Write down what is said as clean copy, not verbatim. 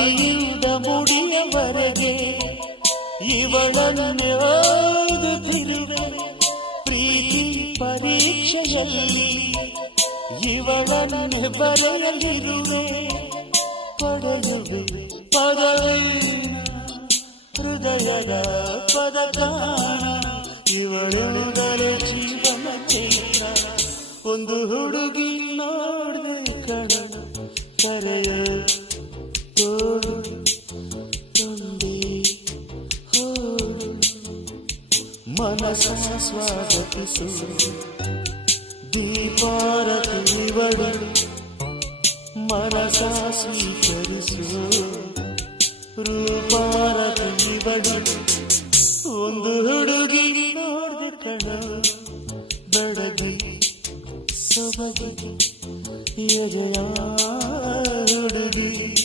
ಇಳಿದ ಮುಡಿಯವರೆಗೆ ಇವಳನ್ನು ಓದುತ್ತಿರುವೆ. ಪ್ರೀತಿ ಪರೀಕ್ಷೆಯಲ್ಲಿ ಇವಳನ್ನು ಬರೆಯಲಿರುವೆ. ಪಡೆಯುವೆ ಪದವಿನ ಹೃದಯದ ಪದಕಾಣ. ಇವಳೆಂದರೆ ಜೀವನ ಚೈತ್ರ. ಒಂದು ಹುಡುಗಿ ನೋಡಿದೆ ಕಣ ಕರೆಯ ತೋಡು ತೊಂದೆ ಹೋಡು. ಮನಸ ಸ್ವಾಗತಿಸು ದೀಪಾರತಿ ಇವಳು. ಮನಸ ಸ್ವೀಕರಿಸು ರೂಪಾರತಿ ಇವಳು. ಒಂದು ಹುಡುಗಿ ನೋಡಿದೆ ಕಣ ಬೆಳಗಿ ಸೊಬಗಿ ಎದೆಯ ಹುಡುಗಿ.